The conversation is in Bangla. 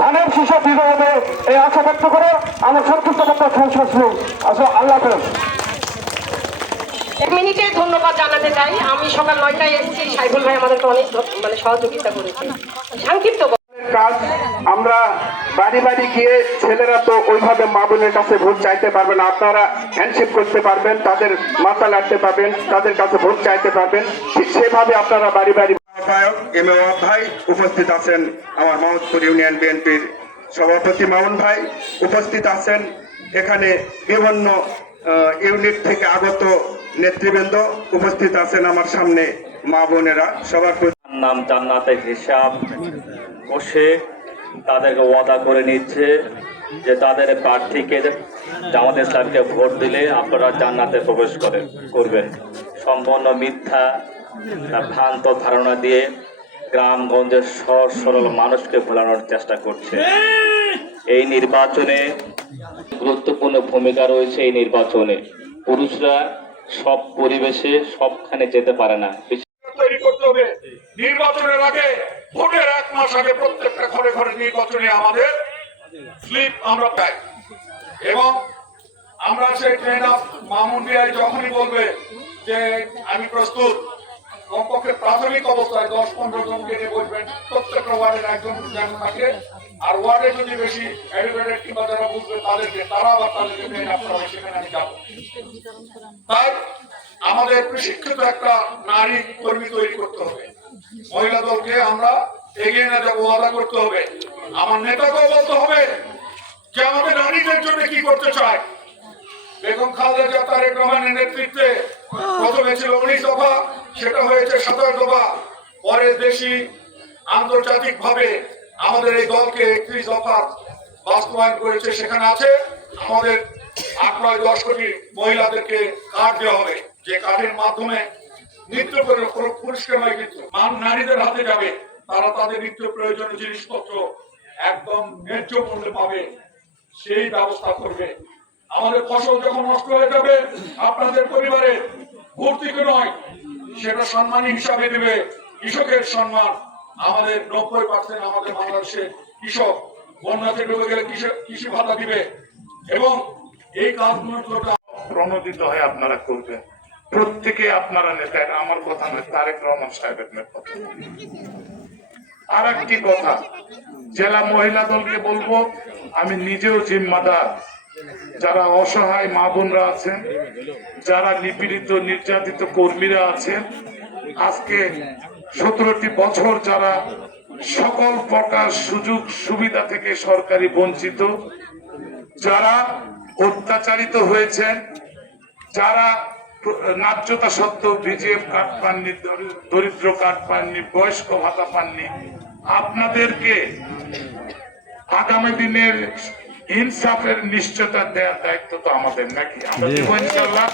ধানের শিশু হবে এই আশা ব্যক্ত করে আমার সন্তুষ্ট বক্তব্য আসলে আল্লাহ এক মিনিটে ধন্যবাদ জানাতে চাই। আমি সকাল নয়টায় এসেছি। সাইফুল ভাই আমাদেরকে অনেক মানে সহযোগিতা করেছে সংক্ষিপ্ত কাজ আমরা বাড়ি বাড়ি গিয়ে ছেলেরা তো ওইভাবে মা বোনের কাছে ভোট চাইতে পারবে না। আপনারা হ্যান্ডশেক করতে পারবেন তাদের মাথা লাগতে পারবেন তাদের কাছে ভোট চাইতে পারবেন। ঠিক সেভাবে আপনারা বাড়ি বাড়ি আহ্বায়ক এম এ ভাই উপস্থিত আছেন। আমার মাহমুদপুর ইউনিয়ন বিএনপির সভাপতি মামুন ভাই উপস্থিত আছেন। এখানে বিভিন্ন ইউনিট থেকে আগত নেতৃবৃন্দ উপস্থিত আছেন আমার সামনে মা বোনেরা। সবার নাম জান্নাতের হিসাব। বসে তাদেরকে ওয়াদা করে নিচ্ছে যে তাদের প্রার্থীকে জামাত ইসলামকে ভোট দিলে আপনারা জান্নাতে প্রবেশ করে করবেন। সম্পূর্ণ মিথ্যা একটা ভ্রান্ত ধারণা দিয়ে গ্রামগঞ্জের সহজ সরল মানুষকে ভোলানোর চেষ্টা করছে। এই নির্বাচনে গুরুত্বপূর্ণ ভূমিকা রয়েছে এই নির্বাচনে। পুরুষরা সব পরিবেশে সবখানে যেতে পারে না। তৈরি করতে হবে। নির্বাচনের আগে ভোটের এক মাস আগে প্রত্যেকটা ঘরে ঘরে নির্বাচনে আমাদের স্লিপ আমরা পাই। এবং আমরা সেই ট্রেন অফ মামুন যখনই বলবে যে, আমি প্রস্তুত। কমপক্ষে প্রাথমিক অবস্থায় দশ পনেরো জন কেটে বসবেন। প্রত্যেকটা ওয়ার্ডের একজন যেন থাকে। আর ওয়ার্ডে যদি বেশি এডুকেটেড কিংবা যারা বুঝবে তাদেরকে তারা আবার তাদেরকে ট্রেন আপ করা হবে, সেখানে আমি যাব। তাই আমাদের প্রশিক্ষিত একটা নারী কর্মী তৈরি করতে হবে। মহিলা দলকে আমরা এগিয়ে না যাব ওয়াদা করতে হবে। আমার নেতাকেও বলতে হবে যে আমাদের নারীদের জন্য কি করতে চায়। বেগম খালেদা তারেক রহমানের নেতৃত্বে প্রথমে ছিল উনিশ দফা সেটা হয়েছে দফা পরে দেশি আন্তর্জাতিক ভাবে আমাদের এই দলকে একত্রিশ দফা বাস্তবায়ন করেছে, সেখানে আছে আমাদের আট নয় দশ কোটি মহিলাদেরকে কার্ড দেওয়া হবে। যে কার্ডের মাধ্যমে নিত্য পুরস্কার নয় কিন্তু মান নারীদের হাতে যাবে, তারা তাদের নিত্য প্রয়োজনীয় জিনিসপত্র একদম ন্যায্য মূল্যে পাবে, সেই ব্যবস্থা করবে। আমাদের ফসল যখন নষ্ট হয়ে যাবে, আপনাদের পরিবারে ভর্তিকে নয় সেটা সম্মানী হিসাবে দেবে কৃষকের সম্মান। আমাদের নব্বই পার্সেন্ট আমাদের বাংলাদেশের কৃষক। বন্যাতে ডুবে গেলে কৃষি ভাতা দিবে। এবং এই কাজগুলো প্রণোদিত হয়ে আপনারা করবেন প্রত্যেকে আপনারা নেতা আমার কথা নয়, তারেক রহমান সাহেবের কথা আর একটি কথা, জেলা মহিলা দলকে বলব, আমি নিজেও জিম্মাদার। যারা অসহায় মা বোনরা আছেন, যারা নিপীড়িত, নির্যাতিত কর্মীরা আছেন, আজকে সতেরোটি বছর যারা সকল প্রকার সুযোগ সুবিধা থেকে সরকারি বঞ্চিত, যারা অত্যাচারিত হয়েছেন, যারা ন্যায্যতা সত্ত্বেও বিজেএফ কার্ড পাননি দরিদ্র কার্ড পাননি, বয়স্ক ভাতা পাননি, আপনাদেরকে আগামী দিনের ইনসাফের নিশ্চয়তা দেওয়ার দায়িত্ব তো আমাদের নাকি? আমরা দেবো ইনশাল্লাহ